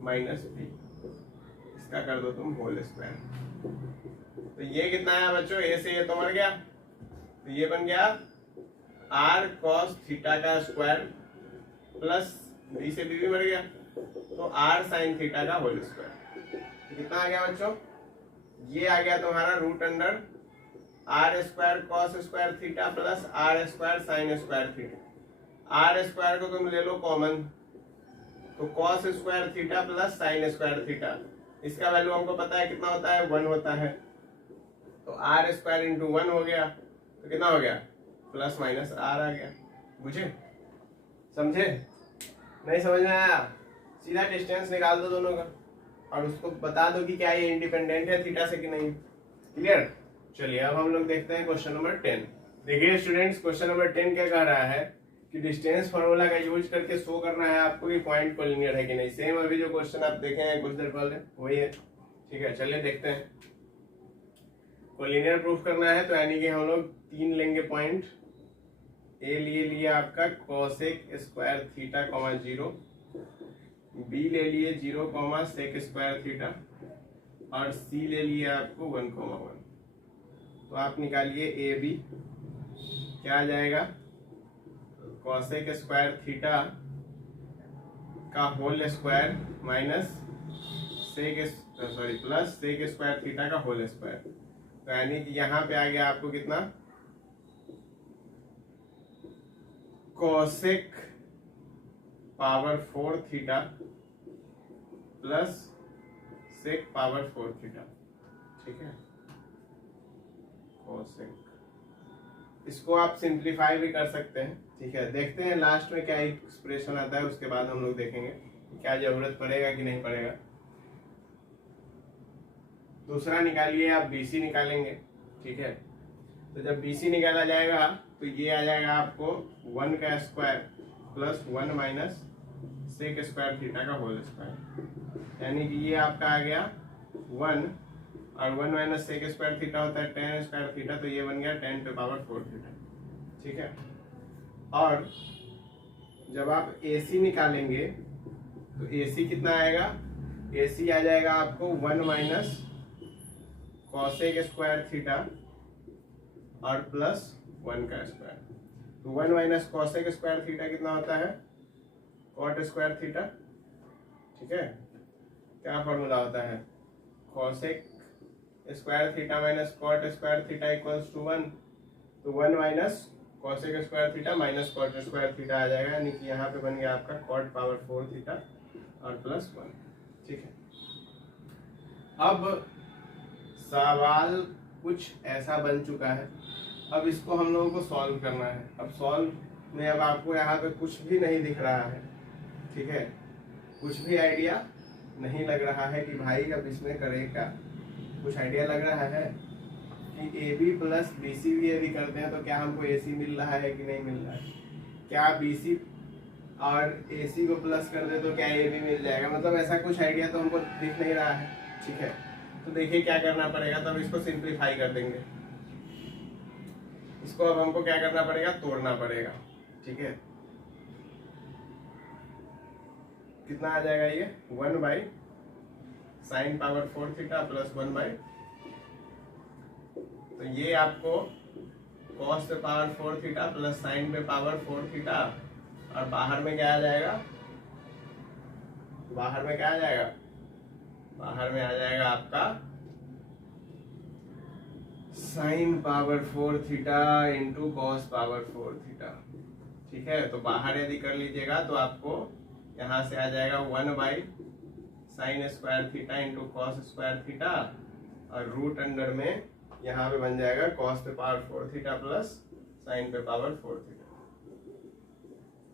minus b, इसका कर दो तुम होल स्क्वायर। तो ये कितना है बच्चों, a से ये तो मर गया, तो ये बन गया r cos थीटा का स्क्वायर प्लस b से b भी मर गया, तो r sin थीटा का होल स्क्वायर। तो कितना आ गया बच्चों, ये आ गया तुम्हारा root under r² cos square theta plus r² sin square theta. r square को तुम ले लो कॉमन, तो cos square theta plus sin square theta, इसका वैल्यू हमको पता है कितना होता है 1 होता है, तो r² × 1 हो गया, तो कितना हो गया +- r आ गया। बुझे, समझे, नहीं समझ में आया, सीधा डिस्टेंस निकाल दो दोनों का और उसको बता दो कि क्या ये इंडिपेंडेंट है थीटा से कि नहीं। क्लियर। चलिए अब हम लोग देखते हैं क्वेश्चन नंबर 10। देखिए स्टूडेंट्स, क्वेश्चन नंबर 10 क्या कह रहा है कि डिस्टेंस फॉर्मूला का यूज करके शो करना है आपको कि पॉइंट कोलिनियर है कि नहीं। सेम अभी जो क्वेश्चन आप देखे हैं कुछ देर पहले वही है, ठीक है। चलिए देखते हैं, कोलिनियर प्रूफ करना है तो यानी कि हम लोग 3 लेंगे पॉइंट। ए लिए लिया आपका कोसेक स्क्वायर थीटा 0, बी ले लिए 0, सेक स्क्वायर थीटा, और सी ले लिए आपको 1, 1। तो आप निकालिए ए बी क्या आ जाएगा, कॉसेक स्क्वायर थीटा का whole square minus plus sec square theta का होल स्क्वायर। तो यानी कि यहाँ पे आ गया आपको कितना, cosec power 4 theta plus sec power 4 theta. ठीक है, कोसेक, इसको आप सिंप्लीफाई भी कर सकते हैं। ठीक है, देखते हैं लास्ट में क्या एक्सप्रेशन आता है, उसके बाद हम लोग देखेंगे क्या जरूरत पड़ेगा कि नहीं पड़ेगा। दूसरा निकालिए आप, BC निकालेंगे। ठीक है, तो जब BC निकाला जाएगा तो ये आ जाएगा आपको 1 का square plus 1 minus sec square theta का होल स्क्वायर। यानी कि ये आपका आ गया 1 और 1 माइनस सेक स्क्वायर थीटा होता है tan स्क्वायर थीटा, तो ये बन गया tan पे पावर 4 थीटा। ठीक है, और जब आप AC निकालेंगे तो AC कितना आएगा, AC आ जाएगा आपको 1 माइनस कॉसेक स्क्वायर थीटा और प्लस 1 का स्क्वायर। तो 1 माइनस कॉसेक स्क्वायर थीटा कितना होता है, कॉट स्क्वायर थीटा। ठीक है, क्या फॉर्मूला होता है, cosec square theta minus cot square theta equals to 1। तो 1 minus cosec square theta minus cot square theta आ जाएगा, यानी कि यहाँ पे बन गया आपका कॉट पावर 4 थीटा और प्लस 1। ठीक है, अब सवाल कुछ ऐसा बन चुका है, अब इसको हम लोगों को सॉल्व करना है। अब सॉल्व में अब आपको यहाँ पे कुछ भी नहीं दिख रहा है। ठीक है, कुछ भी आइडिया नहीं लग रहा है कि भाई अब इसमें करेगा, कुछ आइडिया लग रहा है कि AB प्लस BC भी यदि करते हैं तो क्या हमको AC मिल रहा है कि नहीं मिल रहा है, क्या BC और AC को प्लस कर दे तो क्या AB मिल जाएगा, मतलब ऐसा कुछ आइडिया तो हमको दिख नहीं रहा है। ठीक है, तो देखिए क्या करना पड़ेगा, तब इसको सिंप्लीफाई कर देंगे। इसको अब हमको क्या करना पड़ेगा, तोड़ना पड़ेगा। ठीक है, कितना आ जाएगा ये 1 by sine power 4 theta plus 1 by, तो ये आपको कॉस पे पावर 4 थीटा प्लस साइन पे पावर 4 थीटा, और बाहर में क्या आ जाएगा, बाहर में क्या आ जाएगा, बाहर में आ जाएगा आपका sine power 4 theta into cos power 4 theta. ठीक है, तो बाहर यदि कर लीजिएगा तो आपको यहाँ से आ जाएगा 1 by sine square theta into cos square theta, और रूट अंडर में यहाँ पे बन जाएगा कॉस पे पावर 4 थीटा प्लस साइन पे पावर 4 थीटा।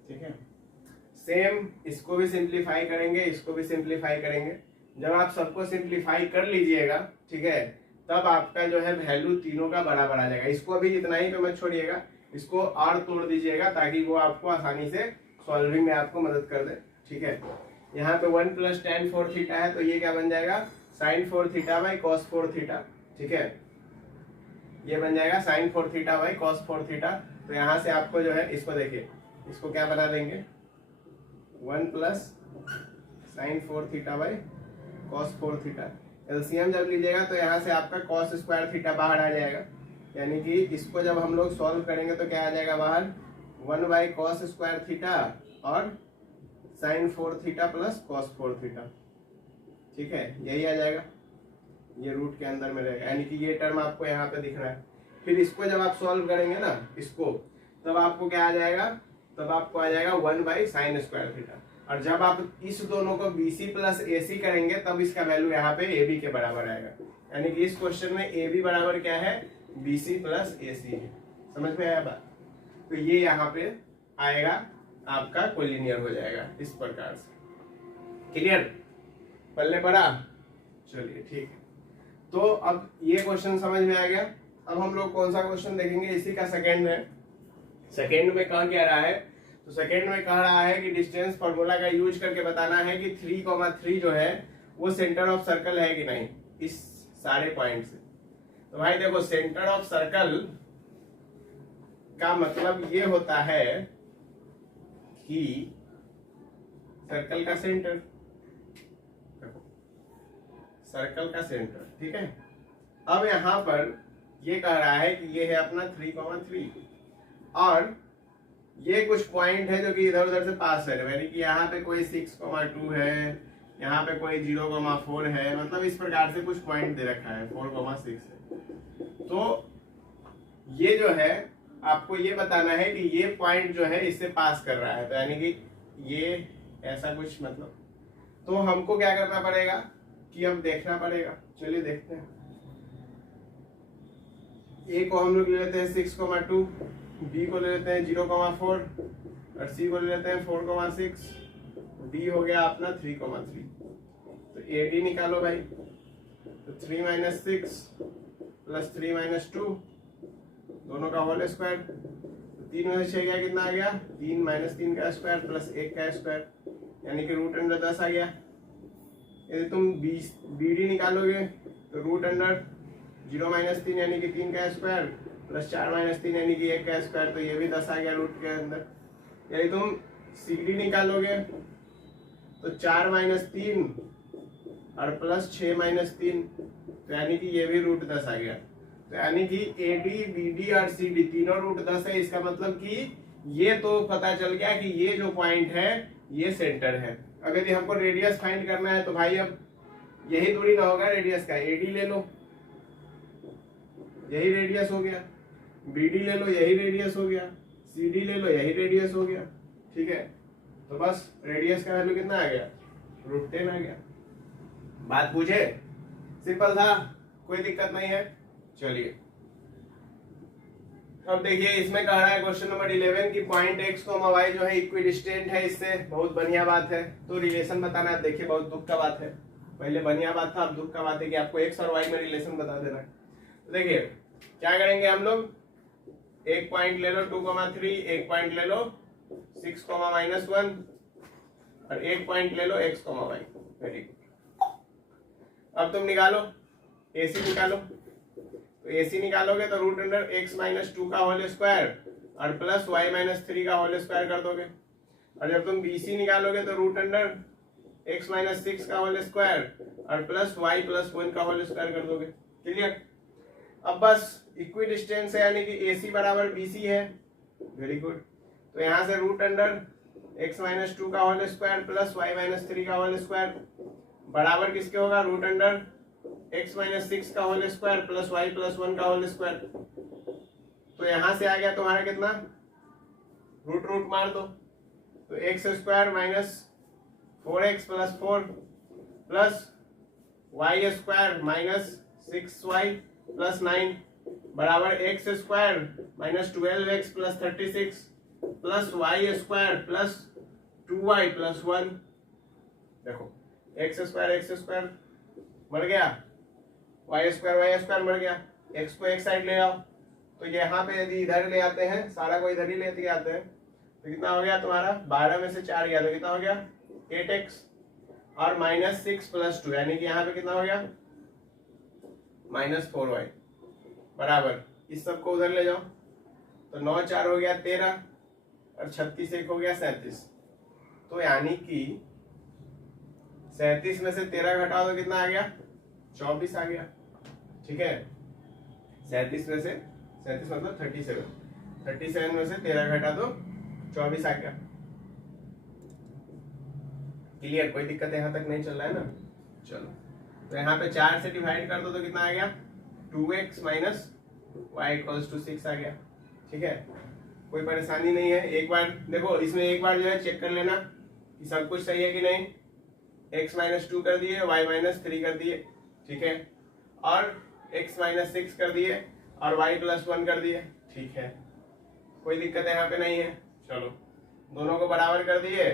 ठीक है, सेम इसको भी सिंप्लीफाई करेंगे, इसको भी सिंप्लीफाई करेंगे। जब आप सबको सिंप्लीफाई कर लीजिएगा, ठीक है, तब आपका जो है वैल्यू तीनों का बराबर आ जाएगा। इसको अभी इतना ही पे मत छोड़िएगा, इसको और तोड़ दीजिएगा ताकि वो आपको आसानी से सॉल्विंग में आपको मदद कर दे। ठीक है, यहाँ पे 1 प्लस tan 4 थीटा है, तो ये क्या बन जाएगा sine 4 theta by cos 4 theta. ठीक है, ये बन जाएगा sine 4 theta by cos 4 theta. तो यहाँ से आपको जो है इसको देखिए, इसको क्या बना देंगे 1 plus sign 4 theta by cos 4 theta. LCM जब लीजिएगा तो यहाँ से आपका कॉस स्क्वायर थीटा बाहर आ जाएगा, यानी कि इसको जब हम लोग सॉल्व करेंगे तो क्या आ जाएगा बाहर 1 बाई कॉस स्क्वायर थीटा और sine 4 theta plus cos 4 theta. ठीक है, यही आ जाएगा, ये रूट के अंदर में रहेगा, यानी कि ये टर्म आपको यहाँ पे दिख रहा है। फिर इसको जब आप सॉल्व करेंगे ना इसको, तब आपको क्या आ जाएगा, तब आपको आ जाएगा 1 बाई साइन स्क्वायर थीटा। और जब आप इस दोनों को BC प्लस AC करेंगे तब इसका वैल्यू यहाँ पे AB के बराबर आएगा, यानी कि इस क्वेश्चन में AB बराबर क्या है BC प्लस AC है। समझ में आया बात? तो ये यहाँ पे आएगा आपका कोलिनियर हो जाएगा इस प्रकार से। क्लियर, पल्ले पड़ा? चलिए ठीक है, तो अब ये क्वेश्चन समझ में आ गया। अब हम लोग कौन सा क्वेश्चन देखेंगे, इसी का सेकेंड में। सेकेंड में कह क्या रहा है, तो सेकेंड में कह रहा है कि डिस्टेंस फॉर्मूला का यूज करके बताना है कि 3,3 जो है वो सेंटर ऑफ सर्कल है कि नहीं इस सारे पॉइंट से। तो भाई देखो, सेंटर ऑफ सर्कल का मतलब ये होता है कि सर्कल का सेंटर, देखो सर्कल का सेंटर। ठीक है, अब यहां पर ये कह रहा है कि ये है अपना 3,3, और ये कुछ पॉइंट है जो कि इधर उधर से पास है, यानी कि यहाँ पे कोई 6,2 है, यहाँ पे कोई 0,4 है, मतलब इस प्रकार से कुछ पॉइंट दे रखा है, 4,6 है। तो ये जो है आपको ये बताना है कि ये पॉइंट जो है इससे पास कर रहा है, तो यानी कि ये ऐसा कुछ मतलब, तो हमको क्या करना पड़ेगा कि अब देखना पड़ेगा। चलिए देखते हैं। ए को हम लोग ले लेते हैं 6,2, बी को ले लेते हैं 0,4 और सी को ले लेते हैं 4,6, डी हो गया अपना 3,3। तो ए डी निकालो भाई, तो 3 - 6 + 3 - 2 दोनों का होल स्क्वायर, 3 में से 6 गया, कितना आ गया 3 - 3 का स्क्वायर प्लस 1 का स्क्वायर, यानी कि √10 आ गया। यदि तुम बी डी निकालोगे तो √0 - 3 यानी कि 3 का स्क्वायर प्लस 4 - 3 यानी कि 1 का स्क्वायर, तो ये भी 10 आ गया रूट के अंदर। यदि तुम सी डी निकालोगे तो 4 - 3 और प्लस 6 - 3, तो यानी कि ये भी √10 आ गया। तो यानी कि ए डी बी डी और सी डी तीनों √10 है। इसका मतलब कि ये तो पता चल गया कि ये जो पॉइंट है ये सेंटर है। अगर यदि हमको रेडियस फाइंड करना है तो भाई अब यही दूरी ना होगा रेडियस का, ए डी ले लो यही रेडियस हो गया, बी डी ले लो यही रेडियस हो गया, सी डी ले लो यही रेडियस हो गया, ठीक है। तो बस रेडियस का वैल्यू कितना आ गया, √10 आ गया। बात पूछे, सिंपल था, कोई दिक्कत नहीं है। चलिए अब देखिए, इसमें कह रहा है क्वेश्चन नंबर 11 की पॉइंट x, y जो है इक्विडिस्टेंट है इससे, बहुत बढ़िया बात है। तो रिलेशन बताना है, देखिए बहुत दुख का बात है, पहले बढ़िया बात था, अब दुख का बात है कि आपको x और y में रिलेशन बता देना है। तो देखिए क्या करेंगे हम लोग, एक पॉइंट ले लो 2,3, एक पॉइंट ले लो 6,-1 और एक पॉइंट ले लो x, y। Very good. अब तुम निकालो AC निकालो, तो AC निकालोगे तो √x - 2 का होल स्क्वायर और प्लस y - 3 का होल स्क्वायर कर दोगे। और जब तुम BC निकालोगे तो √x - 6 का होल स्क्वायर और प्लस y + 1 का होल स्क्वायर कर दोगे। क्लियर। अब बस इक्विडिस्टेंस है, यानी कि AC बराबर BC है। Very good. तो यहाँ से √x - 2 का होल स्क्वायर प्लस y - 3 का होल स्क्वायर बराबर किसके होगा, √x - 6 का होल स्क्वायर प्लस y + 1 का होल स्क्वायर। तो यहां से आ गया तुम्हारा कितना, रूट मार दो, तो x² - 4x + 4 plus y² - 6y + 9 बराबर x² - 12x + 36 plus y² plus 2y + 1। देखो x² मर गया, y² मर गया, x को एक साइड ले आओ, तो यहाँ पे यदि इधर ले आते हैं, सारा को इधर ही लेते आते हैं, तो कितना हो गया तुम्हारा, 12 में से 4 गया तो कितना हो गया 8x और -6 + 2, यानी कि यहाँ पे कितना हो गया -4y बराबर, इस सब को उधर ले जाओ, तो 9 4 हो गया 13 और 36 1 हो गया 37। तो यानी कि 37 में से 13 घटा दो, कितना आ गया 24 आ गया, ठीक है। 37 में से 37 मतलब 37 में से 13 घटा दो 24 आ गया। क्लियर, कोई दिक्कत यहाँ तक नहीं चल रहा है ना। चलो तो यहाँ पे 4 से डिवाइड कर दो तो कितना आ गया 2x - y = 6 आ गया, ठीक है। कोई परेशानी नहीं है। एक बार देखो, इसमें एक बार जो है चेक कर लेना कि सब कुछ सही है कि नहीं। x - 2 कर दिए, y - 3 कर दिए, ठीक है, और x - 6 कर दिए और y + 1 कर दिए, ठीक है, कोई दिक्कत यहाँ पे नहीं है। चलो दोनों को बराबर कर दिए,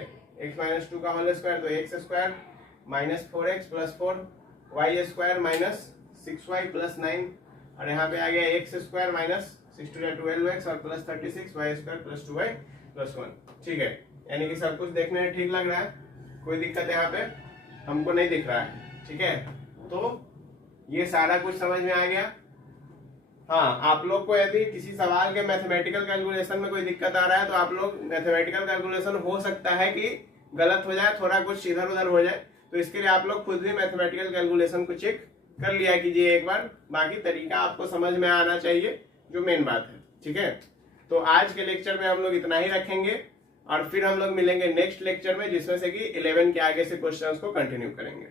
x - 2 का होल स्क्वायर तो x² - 4x + 4 y² - 6y + 9 और यहाँ पे आ गया x² - 6 × 12x और प्लस 36 y² + 2y + 1, ठीक है। यानी कि सब कुछ देखने में ठीक लग रहा है, कोई दिक्कत यहाँ पे हमको नहीं दिख रहा है, ठीक है। तो ये सारा कुछ समझ में आ गया। हाँ, आप लोग को यदि किसी सवाल के मैथमेटिकल कैलकुलेशन में कोई दिक्कत आ रहा है तो आप लोग मैथमेटिकल कैलकुलेशन हो सकता है कि गलत हो जाए, थोड़ा कुछ इधर उधर हो जाए, तो इसके लिए आप लोग खुद भी मैथमेटिकल कैलकुलेशन को चेक कर लिया कीजिए एक बार। बाकी तरीका आपको समझ में आना चाहिए, जो मेन बात है, ठीक है। तो आज के लेक्चर में हम लोग इतना ही रखेंगे और फिर हम लोग मिलेंगे नेक्स्ट लेक्चर में, जिसमें से कि 11 के आगे से क्वेश्चंस को कंटिन्यू करेंगे।